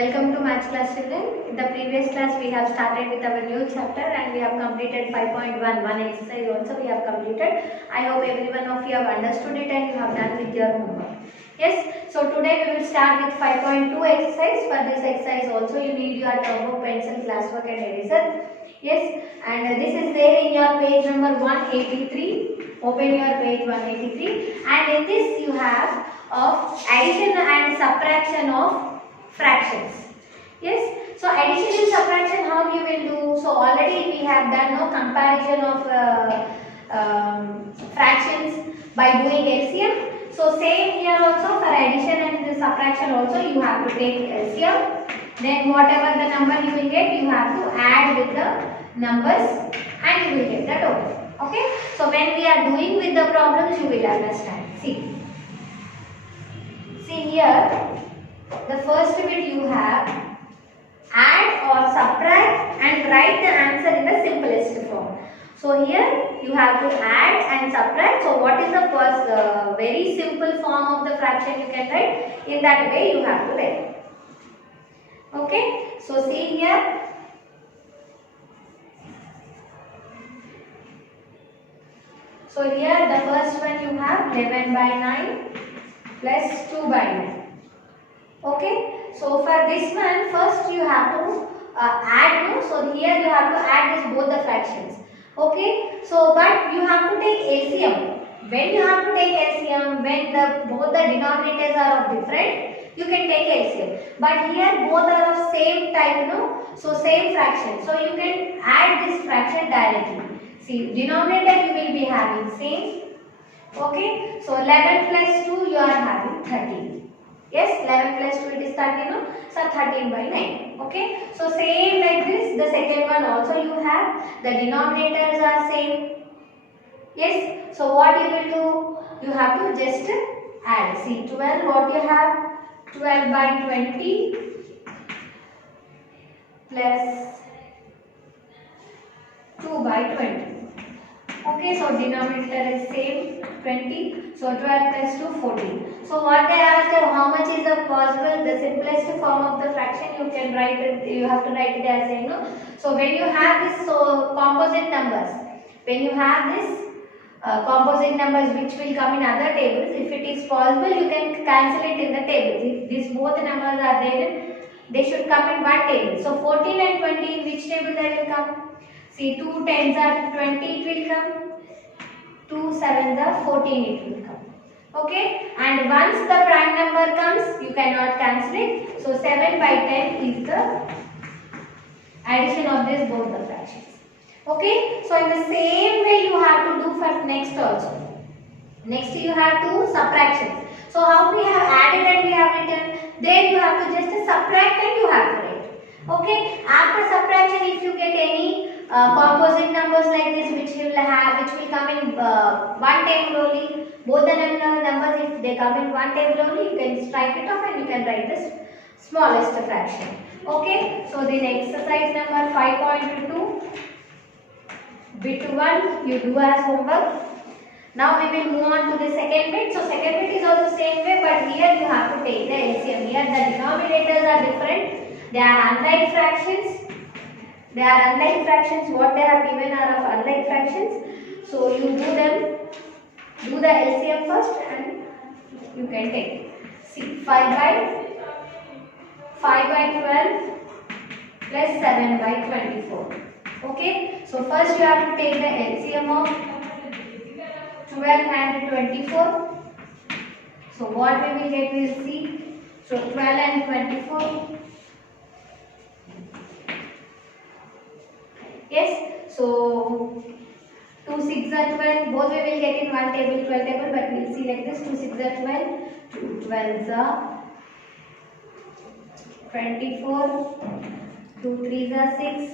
Welcome to Maths class children. In the previous class we have started with our new chapter and we have completed 5.1. One exercise also we have completed. I hope every one of you have understood it and you have done with your homework. Yes, so today we will start with 5.2 exercise. For this exercise also you need your term pencil, classwork and eraser. Yes, and this is there in your page number 183. Open your page 183 and in this you have of addition and subtraction of fractions. Yes, so addition and subtraction how you will do? So already we have done no comparison of fractions by doing LCM. So same here also for addition and the subtraction also you have to take LCM. Then whatever the number you will get, you have to add with the numbers and you will get the total. Okay, so when we are doing with the problems you will understand. See here. The first bit you have add or subtract and write the answer in the simplest form. So here you have to add and subtract. So what is the first very simple form of the fraction you can write? In that way you have to write. Okay. So see here. So here the first one you have 11 by 9 plus 2 by 9. Okay, so for this one first you have to add, no? So here you have to add this both the fractions. Okay, so but you have to take LCM. When you have to take LCM, when both the denominators are of different, you can take LCM. But here both are of same type, no? So same fraction. So you can add this fraction directly. See, denominator you will be having same. Okay, so 11 plus 2 you are having 13. Yes, 11 plus 2 it is 13, no? So 13 by 9. Okay, so same like this, the second one also you have, the denominators are same. Yes, so what you will do? You have to just add. See 12, what you have? 12 by 20 plus 2 by 20. Okay, so denominator is same 20. So 12 plus 2 14. So what they asked are how much is the possible, the simplest form of the fraction you can write it, you have to write it as saying, no? So when you have this composite numbers, when you have this composite numbers which will come in other tables, if it is possible you can cancel it in the tables. If these both numbers are there, they should come in one table. So 14 and 20 in which table they will come? See 2 tens are 20 it will come, 2 sevens are 14 it will come. Okay, and once the prime number comes you cannot cancel it. So 7 by 10 is the addition of this both the fractions. Okay, so in the same way you have to do for next also. Next you have to subtractions. So how we have added and we have written, then you have to just subtract and you have to write. Okay, after subtraction if you get any composite numbers like this which will come in one table only, both the numbers if they come in one table only, you can strike it off and you can write the smallest fraction. Okay, so then exercise number 5.2 bit 1 you do as homework. Now we will move on to the second bit. So second bit is also same way, but here you have to take the LCM. Here the denominators are different. They are unlike fractions. They are unlike fractions. What they have given are of unlike fractions. So you do them. Do the LCM first and you can take. See 5 by 12 plus 7 by 24. Okay. So first you have to take the LCM of 12 and 24. So what we will get will see. So 12 and 24. Yes, so 2 6 are 12, both we will get in one table, 12 table, but we will see like this, 2 6 are 12, 2 12s are 24, 2 3s are 6,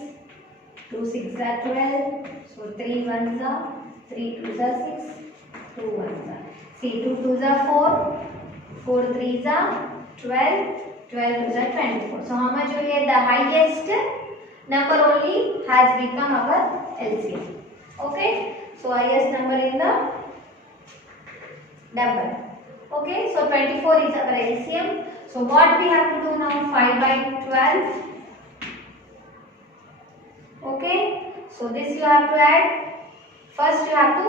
2 6 are 12, so 3 1s are, 3 2s are 6, 2 1s are. See 2 2s are 4, 4 3s are 12, 12 2s are 24. So how much we get? The highest number only has become our LCM. Okay, so highest number in the number. Okay, so 24 is our LCM. So what we have to do now? 5 by 12. Okay, so this you have to add. First you have to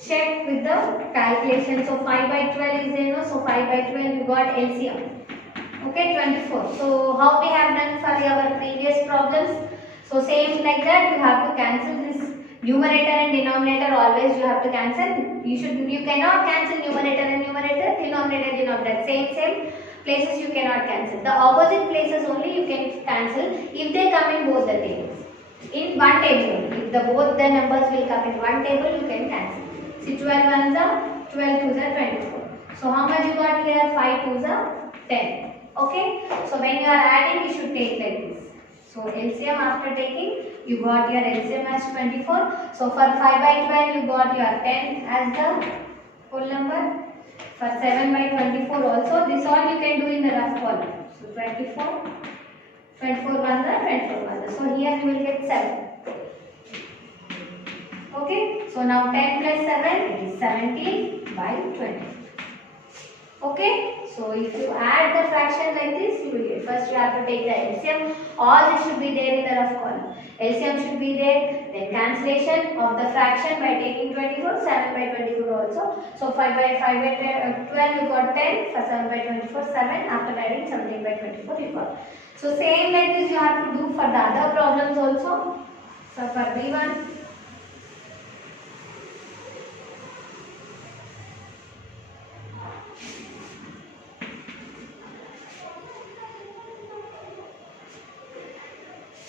check with the calculation. So 5 by 12 is there, no? So 5 by 12 you got LCM. Okay, 24. So how we have done for our previous problems? So same like that, you have to cancel this numerator and denominator. Always you have to cancel. You cannot cancel numerator and numerator, denominator, denominator. Same places you cannot cancel. The opposite places only you can cancel if they come in both the tables. In one table, if both the numbers will come in one table, you can cancel. See, 12 ones are 12 twos are 24. So how much you got here? 5 twos are 10. Okay. So when you are adding, you should take like this. So LCM after taking, you got your LCM as 24. So for 5 by 12, you got your 10 as the whole number. For 7 by 24 also, this all you can do in the rough column. So 24, 24 ones are 24 ones. So here you will get 7. Okay, so now 10 plus 7 is 17 by 20. Okay, so if you add the fraction like this, you will get. First you have to take the LCM. All this should be there in the rough column. LCM should be there. Then cancellation of the fraction by taking 24, 7 by 24 also. So 5 by 12 you got 10. For 7 by 24, 7. After adding 17 by 24 you got. So same like this you have to do for the other problems also. So for B1.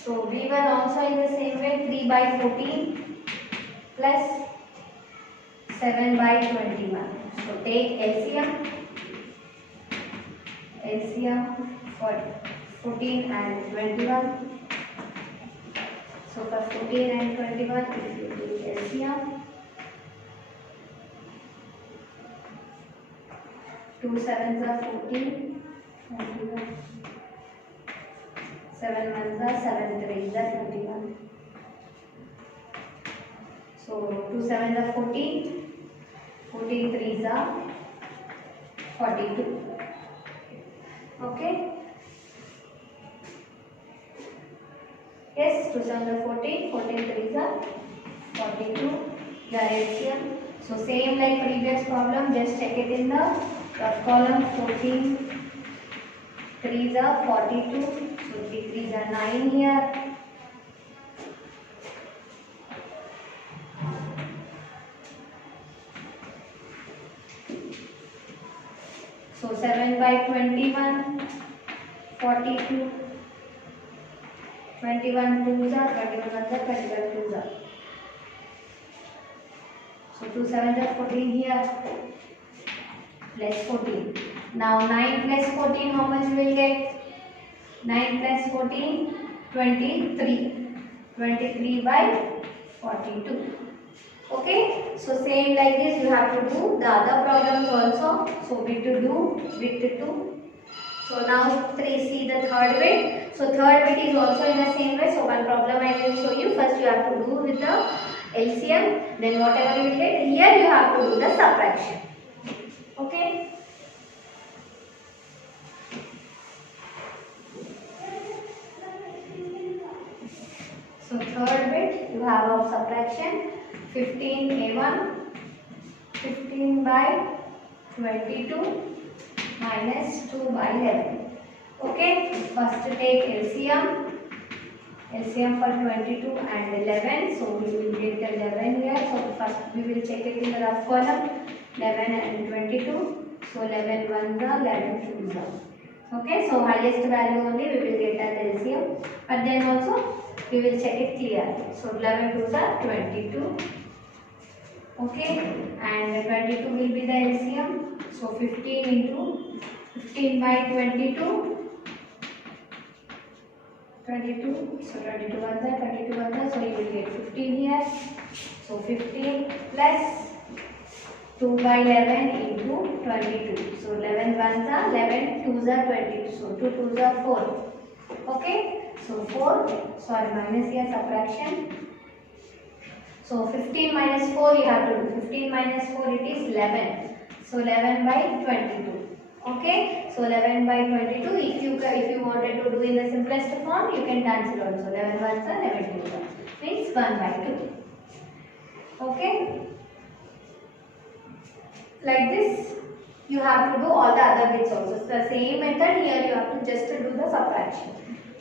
So B1 also in the same way, 3 by 14 plus 7 by 21. So take LCM for 14 and 21. So for 14 and 21, if you take LCM, 2 sevens are 14, 21. 7 ones are 7 threes are 21. So 2 sevens are 14, 14 threes are 42. Okay. Yes, 2 sevens are 14, 14 threes are 42. Your LCM. So same like previous problem, just check it in the rough column. 14 threes are 42. So 3 threes are 9 here. So 7 by 21, 42. 21 twos are 21 ones are 21 twos are. So 2 sevens are 14 here. Plus 14. Now 9 plus 14, how much you will get? 9 plus 14, 23. 23 by 42. Okay. So same like this you have to do the other problems also. So bit 2. So now see the third bit. So third bit is also in the same way. So one problem I will show you. First you have to do with the LCM. Then whatever you will get, here you have to do the subtraction. Okay. So third bit you have of subtraction. 15a1, 15 by 22 minus 2 by 11. Okay, first take LCM for 22 and 11. So we will get 11 here. So first we will check it in the rough column. 11 and 22. So 11 ones are 11 twos are. Okay, so highest value only we will get as LCM. But then also we will check it clearly. So 11 twos are 22. Okay, and 22 will be the LCM. So 15 into 15 by 22. 22. So 22 ones are 22 ones are. So you will get 15 here. So 15 plus 2 by 11 into 22. So 11 ones are 11 twos are 22. So 2 twos are 4. Okay. So 4. Sorry, minus here subtraction. So 15 minus 4 you have to do. 15 minus 4 it is 11. So 11 by 22. Okay. So 11 by 22. If you wanted to do in the simplest form, you can cancel also. 11 ones are 11 2. Means 1 by 2. Okay. Like this, you have to do all the other bits also. So the same method here you have to just do the subtraction.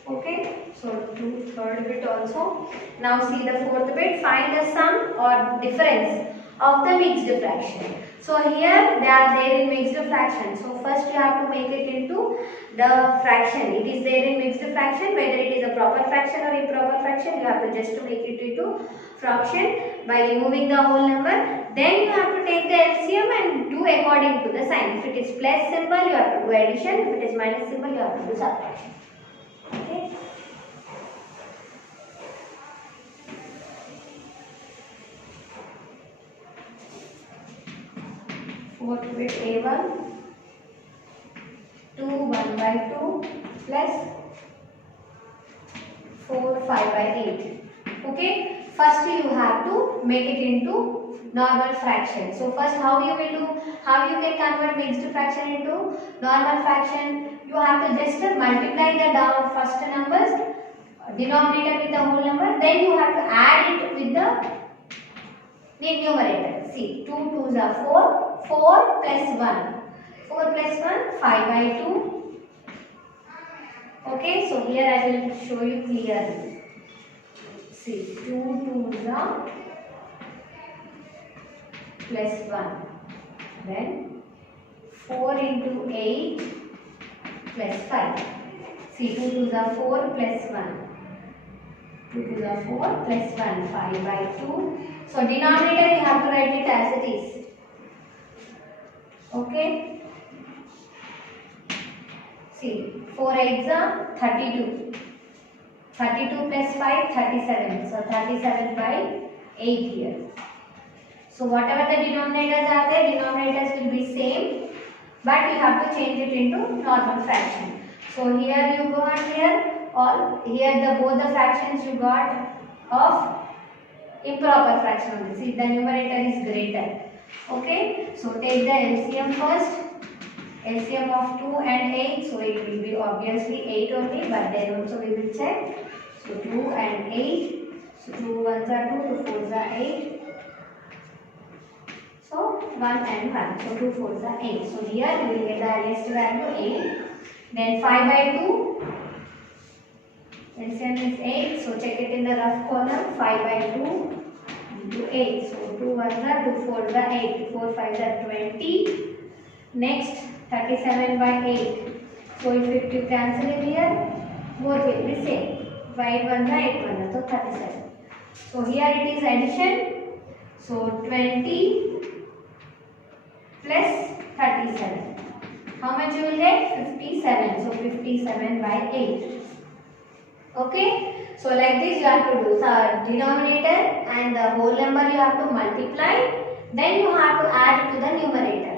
Okay. So do third bit also. Now see the fourth bit. Find the sum or difference of the mixed fraction. So here they are there in mixed fraction. So first you have to make it into the fraction. It is there in mixed fraction. Whether it is a proper fraction or improper fraction, you have to just make it into fraction by removing the whole number. Then you have to take the LCM and do according to the sign. If it is plus symbol, you have to do addition. If it is minus symbol, you have to do subtraction. Okay. Fourth bit A1, 2 1 by 2 plus 4 5 by 8. Okay. First you have to make it into normal fraction. So first how you will do, how you can convert mixed fraction into normal fraction? You have to just multiply the first numbers, denominator with the whole number, then you have to add it with the numerator. See, 2 2s are 4, 4 plus 1, 4 plus 1, 5 by 2. Okay, so here I will show you clearly. See, 2 2s are plus 1, then 4 into 8 plus 5. See, 2 2s are 4 plus 1, 2 2s are 4 plus 1, 5 by 2. So denominator you have to write it as it is. Okay. See, 4 8s are 32. 32 plus 5, 37. So 37 by 8 here. So whatever the denominators are there, denominators will be same, but you have to change it into normal fraction. So here you got here, or here both the fractions you got of improper fraction only. See, the numerator is greater. Okay, so take the LCM first. LCM of 2 and 8, so it will be obviously 8 only, but then also we will check. So 2 and 8, so 2 1s are 2, 2 4s are 8. So 1 and 1, so 2 4s are 8. So here we will get the highest value 8. Then 5 by 2, LCM is 8, so check it in the rough column. 5 by 2 into 8, so 2 1s are 2 4s are 8, 4 5s are 20. Next 37 by 8. So if you cancel it here, both will be same. 5 1s are 8 1s, so 37. So here it is addition. So 20 plus 37. How much you will get? 57. So 57 by 8. Okay. So like this you have to do. So denominator and the whole number you have to multiply. Then you have to add to the numerator.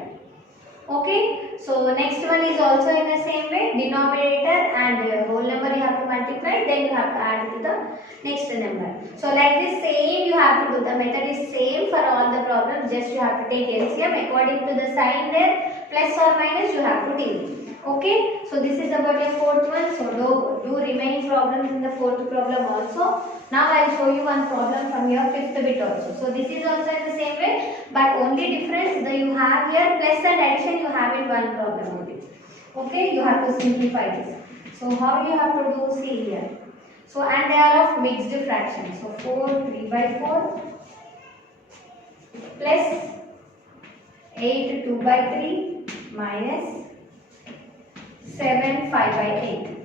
Okay, so next one is also in the same way, denominator and whole number you have to multiply, then you have to add to the next number. So like this same you have to do, the method is same for all the problems, just you have to take LCM according to the sign there, plus or minus you have to deal. Okay, so this is about your fourth one, so do remaining problems in the fourth problem also. Now I will show you one problem from your fifth bit also. So this is also in the same way, but only difference that you have here plus and addition you have in one problem only. Okay, you have to simplify this. So how you have to do, see here. So and they are of mixed fractions. So 4 3 by 4 plus 8 2 by 3 minus 7 5 by 8.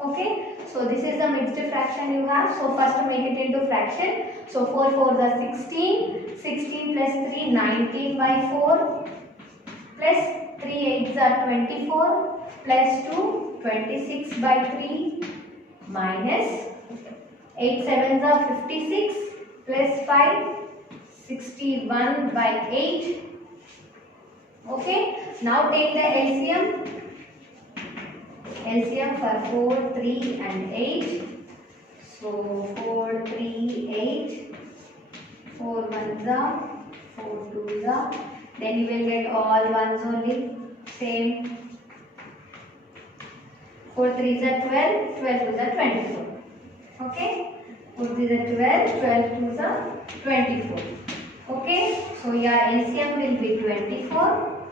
Okay, so this is the mixed fraction you have. So first make it into fraction. So 4 4s are 16, 16 plus 3 19 by 4 plus 3 8s are 24 plus 2 26 by 3 minus 8 7s are 56 plus 5 61 by 8. Okay, now take the LCM. LCM for 4, 3 and 8. So 4, 3, 8. ones are 4 twos are, then you will get all ones only, same. 4 threes are 12, 12 twos are 24. Okay, 4 threes are 12, 12 twos are 24. Okay, so your LCM will be 24.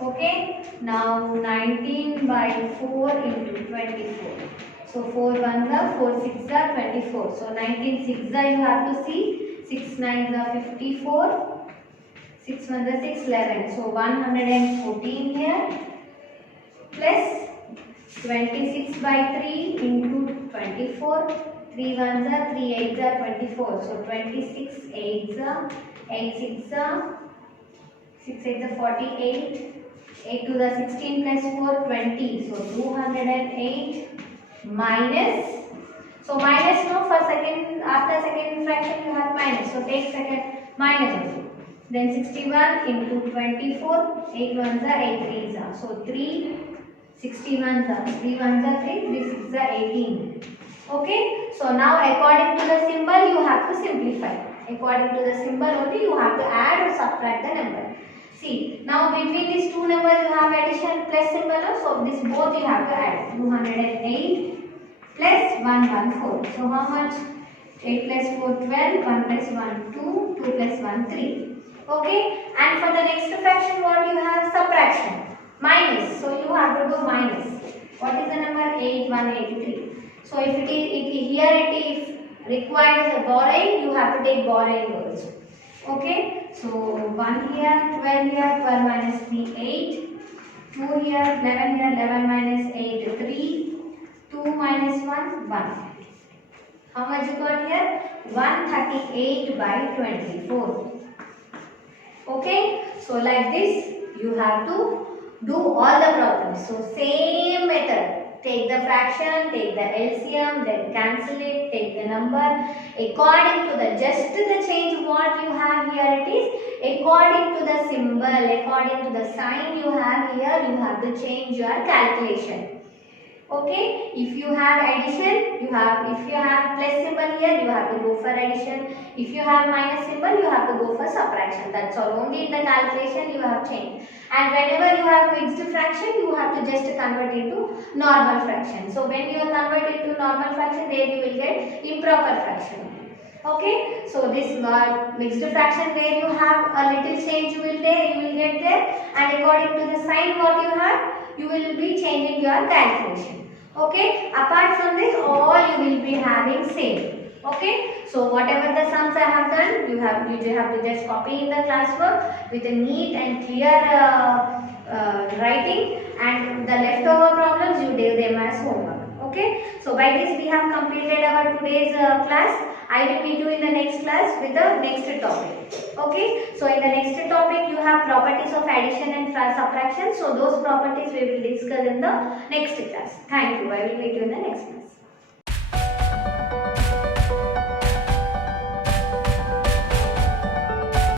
Okay, now 19 by 4 into 24. So 4 ones are 4 six are 24. So 19 six are, you have to see, 6 nines are 54. 6 ones are 6, 11. So 114 here plus 26 by 3 into 24. 3 ones are 3 eights are 24. So 26 eights are 8 six are 6 eights are 48. 8 to the 16 plus 4 20. So 208 minus. So minus, no, for second, after second fraction you have minus. So take second minus also. Then 61 into 24. 8 ones are 8 threes are. So 3 61s are 3 ones are 3, 3 6s are 18. Okay, so now according to the symbol you have to simplify. According to the symbol only you have to add or subtract the number. See, now between these two numbers you have addition plus symbol, so this both you have to add. 208 plus 114. So how much? 8 plus 4 12, 1 plus 1 2, 2 plus 1 3. Okay, and for the next fraction what you have? Subtraction. Minus, so you have to do minus. What is the number? 8183. So if it is here it is required as a borrowing, you have to take borrowing also. Okay, so 1 here, 12 here, 12 minus 3 8, 2 here, 11 here, 11 minus 8 3, 2 minus 1 1. How much you got here? 138 by 24. Okay, so like this you have to do all the problems. So same method, take the fraction, take the LCM, then cancel it, take the number according to the, just the change what you have here, it is according to the symbol, according to the sign you have here, you have to change your calculation. Okay, if you have addition, if you have plus symbol here, you have to go for addition. If you have minus symbol, you have to go for subtraction. That's all. Only in the calculation you have changed. And whenever you have mixed fraction, you have to just convert it to normal fraction. So when you convert it to normal fraction, then you will get improper fraction. Okay, so this mixed fraction where you have a little change you will get there, and according to the sign what you have, you will be changing your calculation. Okay, apart from this all you will be having same. Okay, so whatever the sums I have done, you have to just copy in the classwork with a neat and clear writing, and the leftover problems you do them as homework. Okay, so by this we have completed our today's class. I will meet you in the next class with the next topic. Okay, so in the next topic you have properties of addition and subtraction. So those properties we will discuss in the next class. Thank you. I will meet you in the next class.